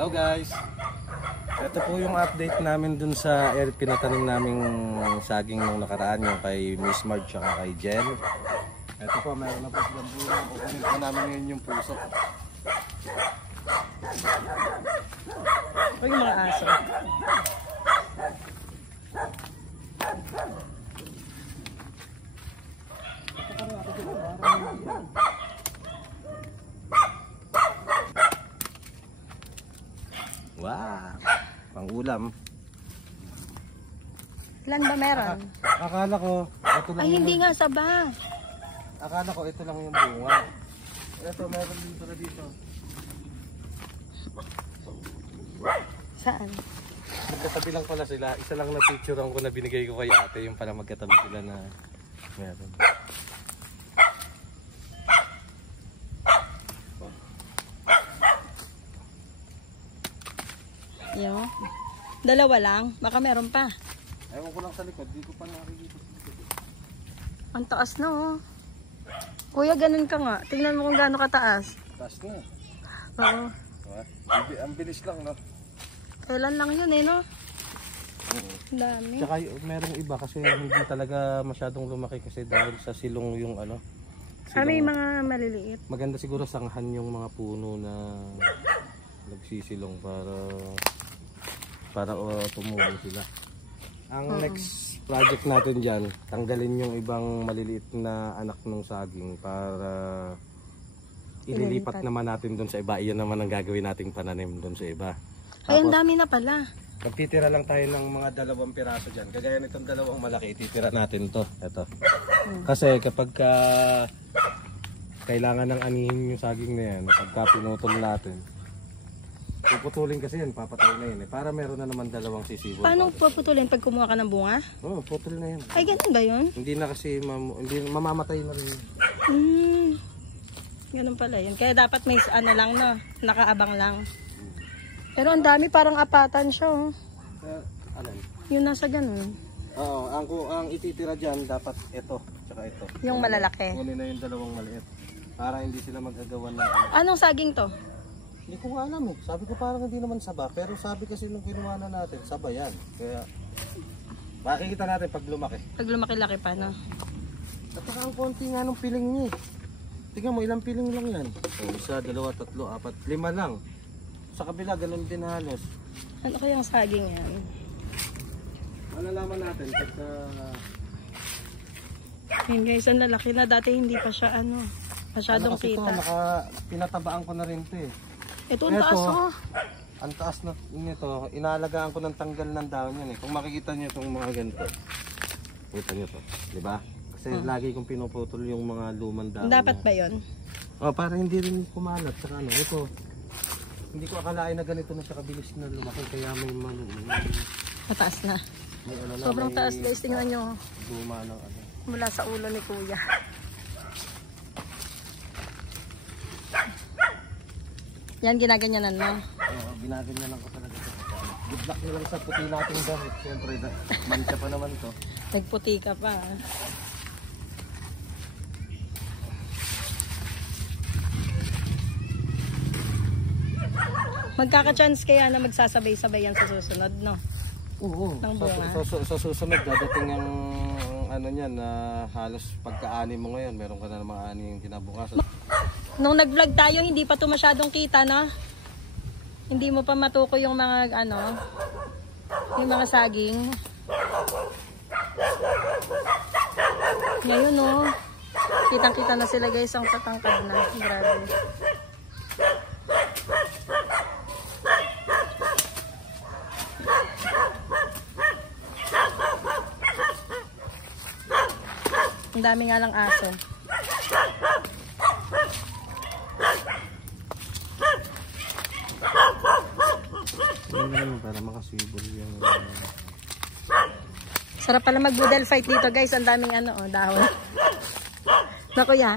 Hello guys! Ito po yung update namin dun sa pinatanim naming saging nung nakaraan, yung kay Miss Marge at kay Jen. Ito po, meron na po silang bunga. Kukunin po namin ngayon yung puso. O yung mga aso. Wow! Pang-ulam. Ilan ba meron? Akala ko, ito lang. Ay, hindi nga saba. Akala ko ito lang yung bunga. Ito, meron dito na dito. Saan? Magkatabi lang pala sila. Isa lang na picture ko na binigay ko kay ate. Yung pala magkatabi sila na meron. Yo. Dalawa lang? Baka meron pa. Ewan ko lang sa likod. Di ko pa nakikita. Ang taas na oh. Kuya, ganun ka nga. Tingnan mo kung gaano kataas. Taas na. Oo. Ang bilis lang, no? Kailan lang yun eh, no? Ang dami. Tsaka merong iba kasi hindi talaga masyadong lumaki kasi dahil sa silong yung ano. May mga maliliit. Maganda siguro sanghan yung mga puno na nagsisilong para tumulong sila. Ang next project natin dyan, tanggalin yung ibang maliliit na anak ng saging para ililipat naman natin doon sa iba. Iyan naman ang gagawin nating pananim doon sa iba. Ay, ang dami na pala. Magtitira lang tayo ng mga 2 piraso dyan. Kagaya nitong 2 malaki, ititira natin to. Ito. Kasi kapag kailangan ng anihin yung saging na yan, pagka pinutol natin, puputulin kasi yan, papatay na yan. Para meron na naman 2 sisibol. Paano puputulin pag kumuha ka ng bunga? Oo, putol na yan. Ay, ganun ba yun? Hindi na kasi, hindi, mamamatay na rin yun. Ganun pala yun. Kaya dapat may ano lang, no? Nakaabang lang. Pero ang dami, parang apatan siya, oh. Alin? Yung nasa ganun. Oo, ang ititira dyan, dapat ito, tsaka ito. Yung malalaki. Kunin na yung 2 maliit. Para hindi sila magagawa na. Anong saging to? Hindi ko nga alam eh. Sabi ko parang hindi naman saba. Pero sabi kasi nung kinuha na natin, saba yan. Kaya, makikita natin pag lumaki. Pag lumaki-laki pa, no? At saka ang konti nga nung piling niya eh. Tingnan mo, ilang piling lang yan. O, 1, 2, 3, 4, 5 lang. Sa kabila, ganun din halos. Ano kayang saging yan? Malalaman natin pagka... Yun guys, ang lalaki na. Dati hindi pa siya ano, masyadong kasi kita. Ito, pinatabaan ko na rin ito eh. Ito ang taas oh. Ang taas na nito, inaalagaan ko ng tanggal ng dahon yan eh. Kung makikita niyo itong mga ganito. Kita niyo to, di ba? Kasi lagi kong pinuputol yung mga lumang dahon. Dapat ba yun? Oh, para hindi rin kumalat. Saka ano, ito. Hindi ko akalain na ganito na siya kabilis na lumaki. Kaya may Mataas na. may ano na, Sobrang may taas guys, tingnan nyo. Luma ng ano. Mula sa ulo ni kuya. Yan, ginaganyanan mo. Oo, ginaganyan lang ko talaga ito. Good luck na lang sa puti nating damit. Siyempre, mancha pa naman to. Nagputi ka pa. Magkaka-chance kaya na magsasabay-sabay yan sa susunod, no? Oo. Sa susunod, dadating ang ano niyan na halos pagka-ani mo ngayon, meron ka na namang ani yung kinabukasan. Nung nag-vlog tayo, hindi pa ito masyadong kita, no? Hindi mo pa matukoy yung mga, ano, yung mga saging. Ngayon, no? Kitang-kita na sila, guys, ang tatangkad na. Grabe. Ang dami nga lang aso. Para makasibol yung... Sarap pala mag-boodle fight dito guys. Ang daming ano, oh, dahon. Na kuya.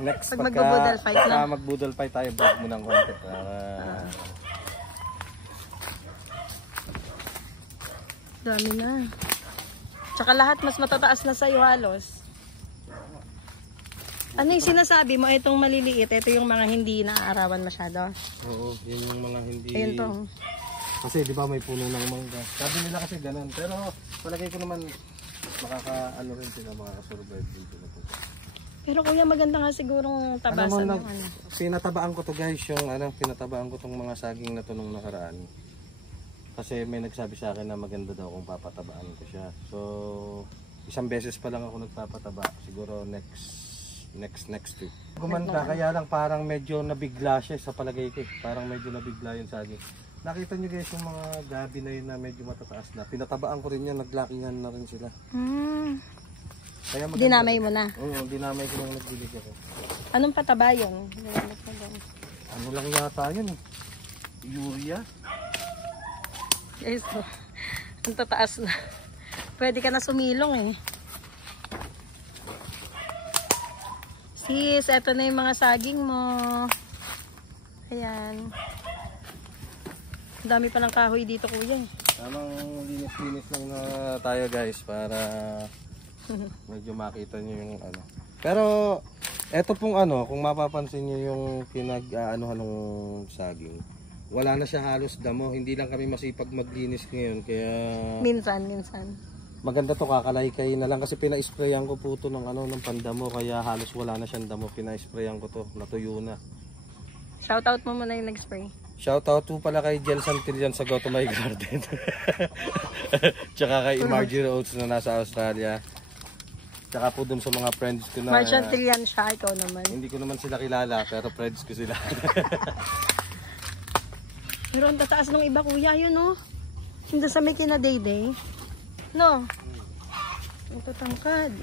Next, pag mag-boodle fight na. Mag-boodle fight tayo, vlog mo ng konti. Dami na. Tsaka lahat mas matataas na sa'yo halos. Ano yung sinasabi mo? Itong maliliit, ito yung mga hindi naaarawan masyado? Oo, yun yung mga hindi Ayun to. Kasi di ba may puno ng mangga. Sabi nila kasi ganun. Pero palagay ko naman makaka-ano rin sila, makaka-survive din sila po. Pero kuya, maganda nga sigurong tabasan ng ano. Pinatabaan ko to guys, yung pinatabaan ko tong mga saging na to nung nakaraan. Kasi may nagsabi sa akin na maganda daw kung papatabaan ko siya. So, isang beses pa lang ako nagpapataba. Siguro next week. Gumanda, kaya lang parang medyo nabigla siya sa palagay ko. Parang medyo nabigla yung saging. Nakita nyo guys yung mga gabi na yun na medyo matataas na. Pinatabaan ko rin yan, naglakingan na rin sila. Kaya dinamay mo na? Oo, dinamay ko nung nagbilig ako. Anong pataba yun? Ano lang yata yun eh. Urea. Guys, ang tataas na. Pwede ka na sumilong eh. Sis, eto na yung mga saging mo. Ayan. Ang dami pa ng kahoy dito kuya. Tamang linis-linis lang na tayo guys para medyo makita nyo yung ano. Pero eto pong kung mapapansin nyo yung pinag-aanohan ng saging, wala na siya halos damo. Hindi lang kami masipag maglinis ngayon kaya minsan maganda to, kakalaykay na lang kasi pina-sprayan ko po to ng ng pandamo kaya halos wala na siyang damo. Pina-sprayan ko to, natuyo na. Shoutout mo muna yung nag-spray. Shoutout po pala kay Jel Santillan sa Go to My Garden. Tsaka kay Marjorie Oates na nasa Australia. Tsaka po dun sa mga friends ko na Marjorie siya, ikaw naman. Hindi ko naman sila kilala pero friends ko sila. Pero ang tataas ng iba kuya yun oh. Hindi sa may kina-day-day. No? Ang tatangkad.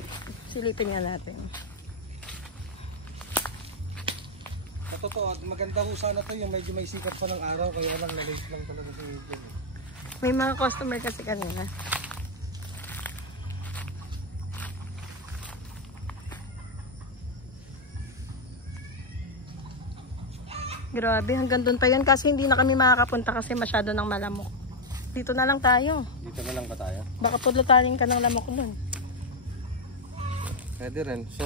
Silipin nga natin. Sa totoo, maganda ho sana to yung medyo may sikat pa ng araw kaya lang na-late lang talaga sa video. May mga customer kasi kanina. Grabe, hanggang doon pa yan kasi hindi na kami makakapunta kasi masyado ng malamok. Dito na lang tayo. Dito na lang ba tayo? Baka pudlutanin ka ng lamok doon. Pwede rin. So,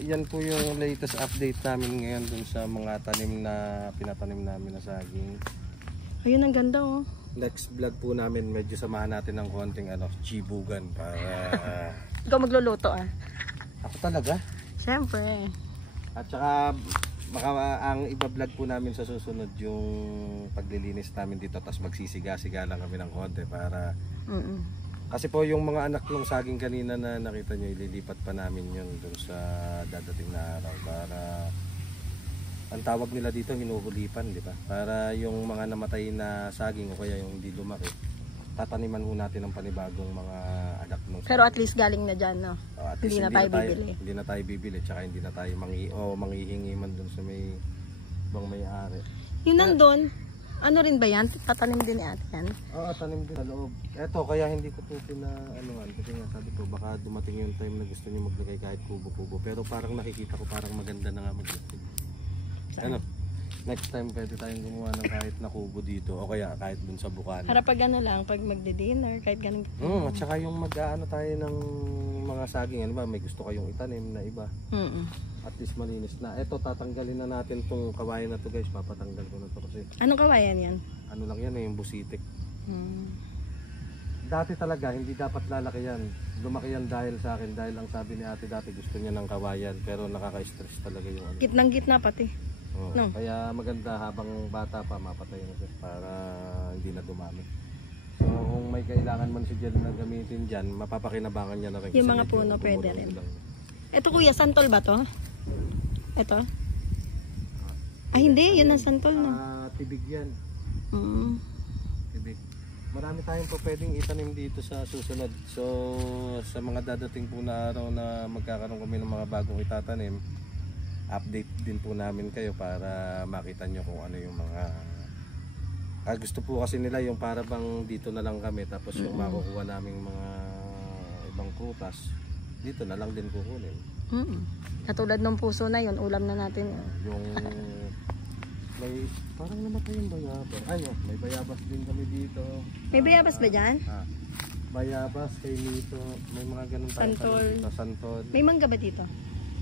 yan po yung latest update namin ngayon dun sa mga tanim na pinatanim namin na saging. Ayun, ang ganda oh. Next vlog po namin, medyo samahan natin ng konting chibugan para... Ikaw magluluto ah. Ako talaga? Siyempre. At saka, ang iba-vlog po namin sa susunod yung paglilinis namin dito, tapos magsisiga-siga lang kami ng konti para... Kasi po yung mga anak ng saging kanina na nakita nyo, ililipat pa namin yun dun sa dadating na araw para ang tawag nila dito hinuhulipan, di ba? Para yung mga namatay na saging o kaya yung hindi lumaki, tataniman ho natin ng panibagong mga anak ng saging. Pero at least galing na dyan, no? Hindi na tayo bibili. Hindi na tayo bibili, tsaka hindi na tayo manghihingi man dun sa may bang may-ari. Yung nandun, ano rin ba yan? Tatanim din ni ate yan? Oo, tanim din sa loob. Eto, kaya hindi ko po kasi nga sabi ko baka dumating yung time na gusto niyo maglagay kahit kubo-kubo. Pero parang nakikita ko parang maganda na nga maglagay. Next time pwede tayong gumawa ng kahit na kubo dito o kaya kahit dun sa Bukana. Para pag lang, pag magde-dinner, kahit ganun. At saka yung tayo ng mga saging, may gusto kayong itanim na iba. At least malinis na. Ito, tatanggalin na natin tong kawayan na to guys. Papatanggal ko na to kasi. Anong kawayan yan? Ano lang yan yung busitik. Dati talaga, hindi dapat lalaki yan. Lumaki yan dahil sa akin. Dahil ang sabi ni ate dati gusto niya ng kawayan. Pero nakaka-stress talaga yung Gitnang-gitna pati. No. Kaya maganda habang bata pa mapatay na siya para hindi na dumami. So kung may kailangan man si Jen na gamitin dyan, mapapakinabangan niya na rin. Yung mga puno pwede rin. Ito kuya, santol ba to? Ito? Hindi, yun ang santol na. Tibig yan. Tibig. Marami tayong po pwedeng itanim dito sa susunod. So sa mga dadating po na araw na magkakaroon kami ng mga bagong itatanim, update din po namin kayo para makita nyo kung ano yung mga gusto po kasi nila yung para bang dito na lang kami tapos yung makukuha naming mga ibang prutas dito na lang din kukunin. Katulad ng puso na yun, ulam na natin. Yung may parang namatay yung bayabas. May bayabas din kami dito. May bayabas ba dyan? Bayabas, kay Nito, may mga ganun tayo. Santol. May mangga ba dito?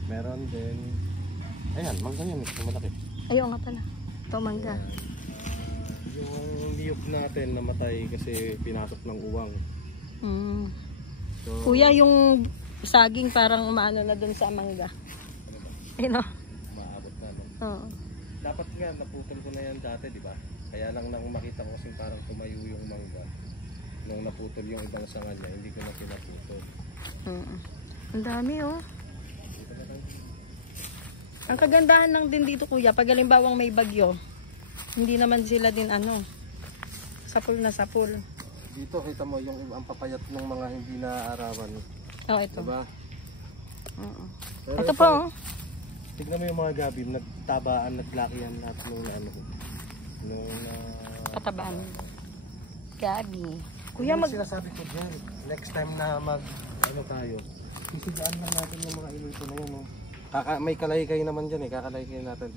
Meron din. Ayan, mangga yun, malaki. Ayaw nga pala. Ito mangga. Yung niyog natin namatay kasi pinasok ng uwang. Mm. So, Kuya, yung saging parang umaano na dun sa mangga. Ayun o. maabot na. No? Oo. Dapat nga, naputol ko na yan dati, di ba? Kaya lang nang makita ko kasing parang tumayo yung mangga. Nung naputol yung ibang sanga niya, hindi ko na pinaputol. Ang dami oh. Ang kagandahan lang din dito kuya, pag halimbawang may bagyo, hindi naman sila din ano, sapul na sapul. Dito kita mo yung ang papayat ng mga hindi na arawan. Oh, ito. Diba? Oo. Pero Ito pa oh. Tignan mo yung mga gabi, nagtabaan, naglakihan lahat nung ano. Nung Katabaan. Gabi. Kuya, ano sinasabi ko dyan, next time na ano tayo, sisigaan lang natin yung mga ilito na yun. Oh. May kalaykay naman dyan eh, kakalaykay natin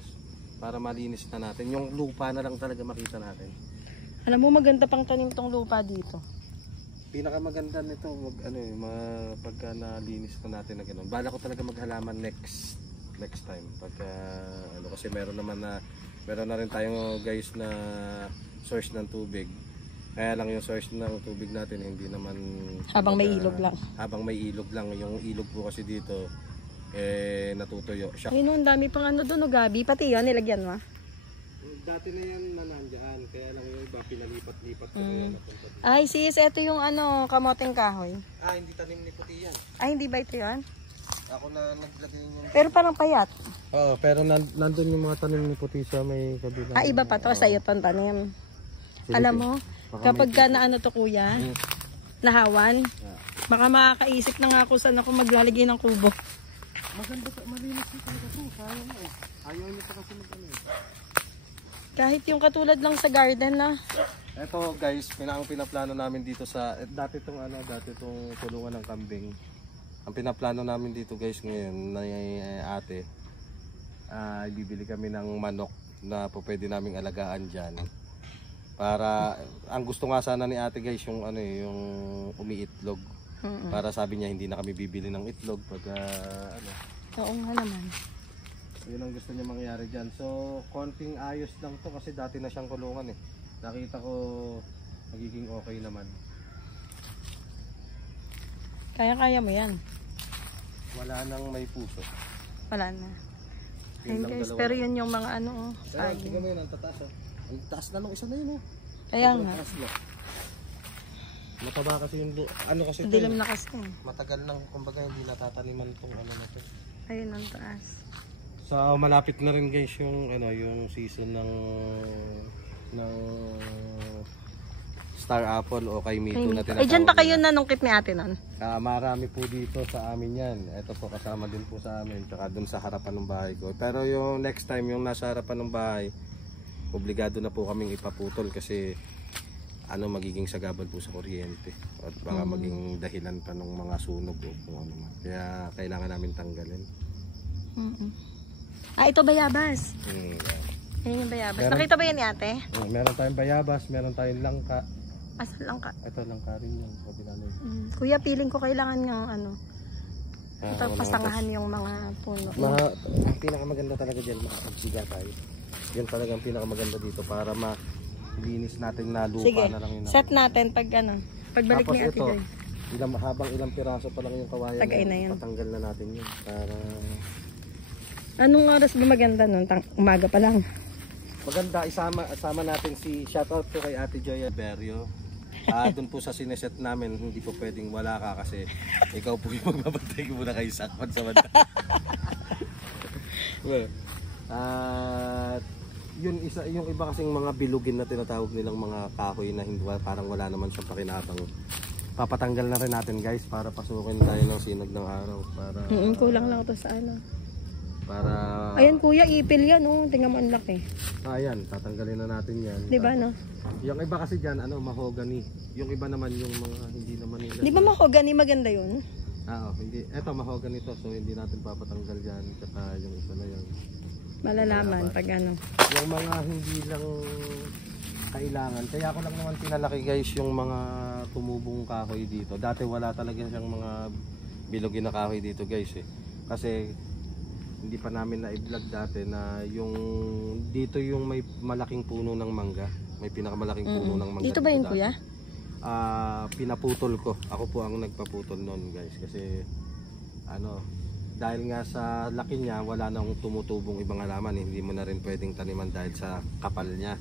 para malinis na natin. Yung lupa na lang talaga makita natin. Alam mo, maganda pang tanim tong lupa dito. Pinakamaganda nito, pagka nalinis na natin na gano'n. Bala ko talaga maghalaman next time. Pagka, kasi meron na rin tayong guys na source ng tubig. Kaya lang yung source ng tubig natin hindi naman Habang may ilog lang. Habang may ilog lang. Yung ilog po kasi dito natutuyo siya. Ayun, ang dami pang ano doon, gabi. Pati yan, nilagyan mo. Dati na yan nandiyan, kaya lang yung iba pinalipat-lipat ko na napunta dito. Ay, sis, ito yung ano, kamoteng kahoy. Hindi tanim ni puti yan. Ay, hindi ba ito yan? Ako na naglagay yun. Pero parang payat. Oo, pero nandun yung mga tanim ni puti sa may kabila. Iba pa to, sa'yo itong tanim. Alam mo, kapag ka na ano to kuya, nahawan, baka makakaisip na nga ako saan ako maglalagay ng kubo. Maganda sa malinis yung talaga to, sayang mo eh. Ayaw niya pa kasi mag-ano eh. Kahit yung katulad lang sa garden na. Ito guys, pinaplano namin dito sa dati tong kulungan ng kambing. Ang pinaplano namin dito guys ngayon na ate, bibili kami ng manok na pwede naming alagaan diyan. Para ang gusto nga sana ni ate guys yung yung umiitlog. Para sabi niya hindi na kami bibili ng itlog pag Oo nga naman. Yun ang gusto niya mangyari dyan. So, konting ayos lang to kasi dati na siyang kulungan eh. Nakita ko magiging okay naman. Kaya-kaya mo yan. Wala nang may puso. Wala na. Yun Ayun lang guys, dalawa pero na. yun yung mga ano Ayun, saging. tingnan mo yun, ang tataas oh. Ang taas na nung isa na yun oh. Kaya Sobrang nga. taas na. Mataba kasi yung kasi ito Dilim na kasi. matagal nang kumbaga hindi natataniman tong na to. Ayun ang taas. So malapit na rin guys yung yung season ng Star Apple o kay Mito na tinatawag. Dyan pa kayo nanungkit ni ate nun? Marami po dito sa amin yan. Ito po kasama din po sa amin. Tsaka dun sa harapan ng bahay ko. Pero yung next time yung nasa harapan ng bahay, obligado na po kaming ipaputol kasi magiging sagabal po sa kuryente. At baka maging dahilan pa ng mga sunog o kung ano man. Kaya kailangan namin tanggalin. Ito bayabas. Ayun yung bayabas. Nakita ba yan ni ate? Meron tayong bayabas, meron tayong langka. Asan lang ka? Ito langka rin yung kabila na yun. Kuya, feeling ko kailangan ng ito, pasangahan yung mga puno. Ang pinakamaganda talaga dyan, makakagsiga tayo. Yan talaga ang pinakamaganda dito para malinis natin na lupa. Sige, na lang yun. set natin pag pagbalik Tapos ni ate ito, Joy. habang ilang piraso pa lang yung kawayan Tagay na yun. patanggal na natin yun para Anong oras ba maganda nun? Umaga pa lang. maganda. Isama natin si shoutout po kay Ate Joy Berio. Doon po sa sineset namin, hindi po pwedeng wala ka kasi ikaw po yung magbabantay ko muna kayo sakpan sa banda. Yung iba kasing mga bilugin na tinatawag nilang mga kahoy na hindi parang wala naman siyang pakinabang. Papatanggal na rin natin guys para pasukin tayo ng sinag ng araw para Kulang lang to sa para Ayan kuya, ipil yan tingnan mo ang laki. ayan, tatanggalin na natin yan. Di ba no? Yung iba kasi diyan mahogany. Yung iba naman yung mga hindi naman nila. Di ba mahogany maganda yun? Hindi. Eto mahogany to so hindi natin papatanggal diyan saka yung isa na yan. Malalaman pag Yung mga hindi lang kailangan. Kaya ako lang naman pinalaki guys yung mga tumubong kahoy dito. Dati wala talaga siyang mga bilogin na kahoy dito guys eh. Kasi hindi pa namin na-vlog dati na yung dito yung may malaking puno ng mangga. May pinakamalaking puno ng mangga. Dito ba yun, kuya? Pinaputol ko. Ako po ang nagpaputol noon, guys, kasi dahil nga sa laki niya, wala nang tumutubong ibang halaman, hindi mo na rin pwedeng taniman dahil sa kapal niya.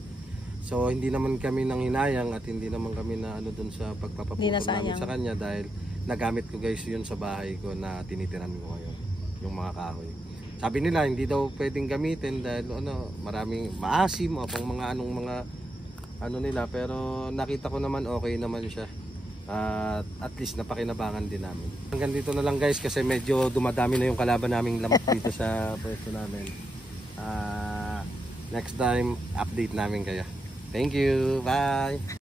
So hindi naman kami nang hinayang at hindi naman kami na doon sa pagpapaputol namin sa kanya, dahil nagamit ko, guys, yun sa bahay ko na tinitiran ko ngayon, yung mga kahoy. Sabi nila hindi daw pwedeng gamitin dahil maraming maasim o pang mga nila, pero nakita ko naman okay naman siya. At least napakinabangan din namin. Hanggang dito na lang, guys, kasi medyo dumadami na yung kalaban naming lamok dito sa pwesto namin. Next time update namin kayo. Thank you, bye.